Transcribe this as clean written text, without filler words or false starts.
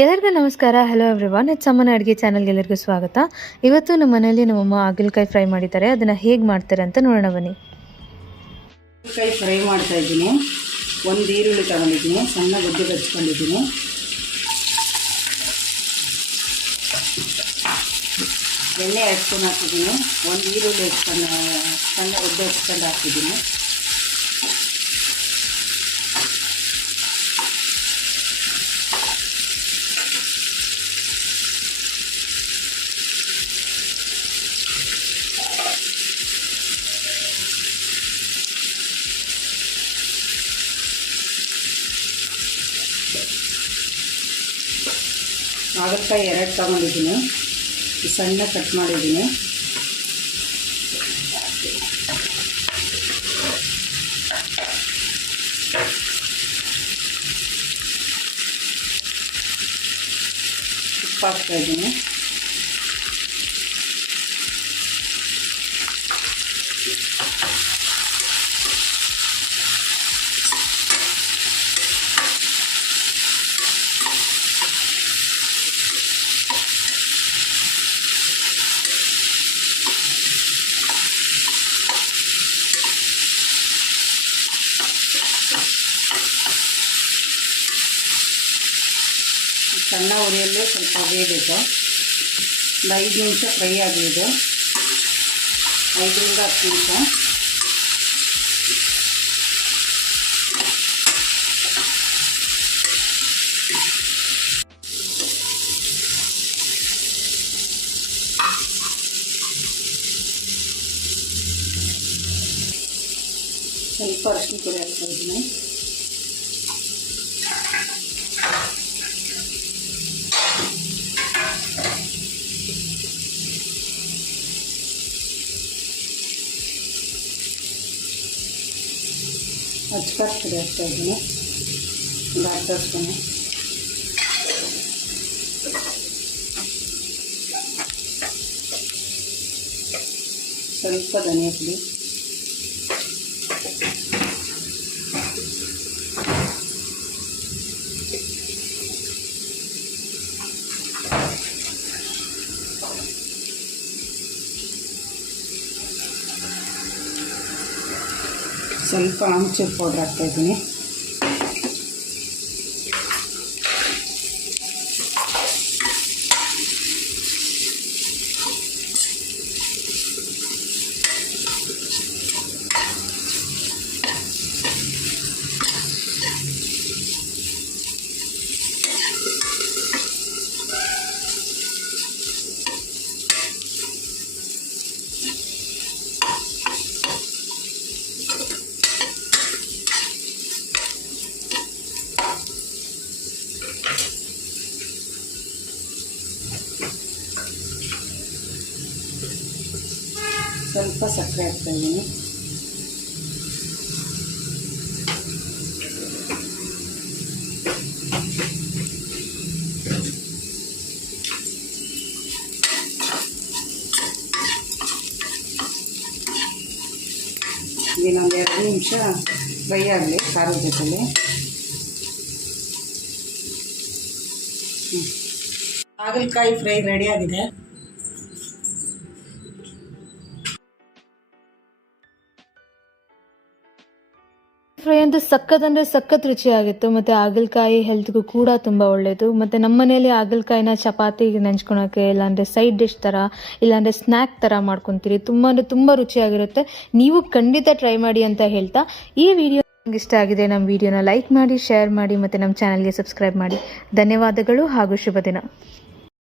ಎಲ್ಲರಿಗೂ ನಮಸ್ಕಾರ. Hello everyone, it's ಅಮ್ಮನ ಅಡುಗೆ ಚಾನಲ್ಗೆ ಎಲ್ಲರಿಗೂ ಸ್ವಾಗತ. ಇವತ್ತು ನಮ್ಮ ಮನೆಯಲ್ಲಿ ನಮ್ಮಮ್ಮ ಹಾಗಲಕಾಯಿ ಫ್ರೈ ಮಾಡಿದ್ದಾರೆ. ಅದನ್ನು ಹೇಗೆ ಮಾಡ್ತಾರೆ ಅಂತ ನೋಡೋಣ ಬನ್ನಿ. ಹಾಗಲಕಾಯಿ ಫ್ರೈ ಮಾಡ್ತಾ ಇದ್ದೀನಿ. ಒಂದು ಈರುಳ್ಳಿ ತಗೊಂಡಿದ್ದೀನಿ, ಸಣ್ಣ ಗೊಜ್ಜು ಹಚ್ಕೊಂಡಿದ್ದೀನಿ. ಎಣ್ಣೆ ಹಚ್ಕೊಂಡು ಹಾಕಿದ್ದೀನಿ. ಒಂದು ಈರುಳ್ಳಿ ಸಣ್ಣ ಗೊಜ್ಜು ಹಚ್ಕೊಂಡು ಹಾಕಿದ್ದೀನಿ. ಹಾಗಲಕಾಯಿ 2 ತಗೊಂಡಿದ್ದೀನಿ, ಸಣ್ಣ ಕಟ್ ಮಾಡಿದ್ದೀನಿ. ಉಪ್ಪು ಹಾಕ್ತಾಯಿದ್ದೀನಿ. ಸಣ್ಣ ಉರಿಯಲ್ಲೇ ಸ್ವಲ್ಪ ಬೇಯಬೇಕು. ಒಂದು 5 ನಿಮಿಷ ಫ್ರೈ ಆಗಲಿದೆ. 5 ರಿಂದ 10 ನಿಮಿಷ. ಸ್ವಲ್ಪ ಅರಿಶಿನ ಪುಡಿ ಹಾಕ್ತಾ ಇದ್ದೀನಿ. ಅಚ್ಚಕಾರ ಪುಡಿ ಹಾಕ್ತಾಯಿದ್ದೀನಿ, ಒಂದು ಅರ್ಧ ಸ್ಪೂನು. ಸ್ವಲ್ಪ ಧನಿಯಾ ಪುಡಿ, ಸ್ವಲ್ಪ ಆಮ್ಚೂರು ಪೌಡ್ರ್ ಹಾಕ್ತಾಯಿದ್ದೀನಿ. ಸ್ವಲ್ಪ ಸಕ್ಕರೆ ಹಾಕ್ತಾಯಿದ್ದೀನಿ. ಇನ್ನೊಂದು 2 ನಿಮಿಷ ಫ್ರೈ ಆಗಲಿ ಖಾರದ ಜೊತೆಲಿ. ಹಾಗಲಕಾಯಿ ಫ್ರೈ ರೆಡಿಯಾಗಿದೆ. ಫ್ರೈ ಅಂತೂ ಸಖತ್ ರುಚಿಯಾಗಿತ್ತು. ಮತ್ತು ಹಾಗಲಕಾಯಿ ಹೆಲ್ತ್ಗೂ ಕೂಡ ತುಂಬ ಒಳ್ಳೆಯದು. ಮತ್ತು ನಮ್ಮ ಮನೆಯಲ್ಲಿ ಹಾಗಲಕಾಯಿನ ಚಪಾತಿಗೆ ನೆಂಚ್ಕೊಳಕ್ಕೆ, ಇಲ್ಲಾಂದರೆ ಸೈಡ್ ಡಿಶ್ ಥರ, ಇಲ್ಲಾಂದರೆ ಸ್ನ್ಯಾಕ್ ಥರ ಮಾಡ್ಕೊತೀರಿ. ತುಂಬ ರುಚಿಯಾಗಿರುತ್ತೆ. ನೀವು ಖಂಡಿತ ಟ್ರೈ ಮಾಡಿ ಅಂತ ಹೇಳ್ತಾ, ಈ ವಿಡಿಯೋ ನಿಮ್ಗೆ ಇಷ್ಟ ಆಗಿದೆ, ನಮ್ಮ ವಿಡಿಯೋನ ಲೈಕ್ ಮಾಡಿ, ಶೇರ್ ಮಾಡಿ ಮತ್ತು ನಮ್ಮ ಚಾನಲ್ಗೆ ಸಬ್ಸ್ಕ್ರೈಬ್ ಮಾಡಿ. ಧನ್ಯವಾದಗಳು ಹಾಗೂ ಶುಭ ದಿನ.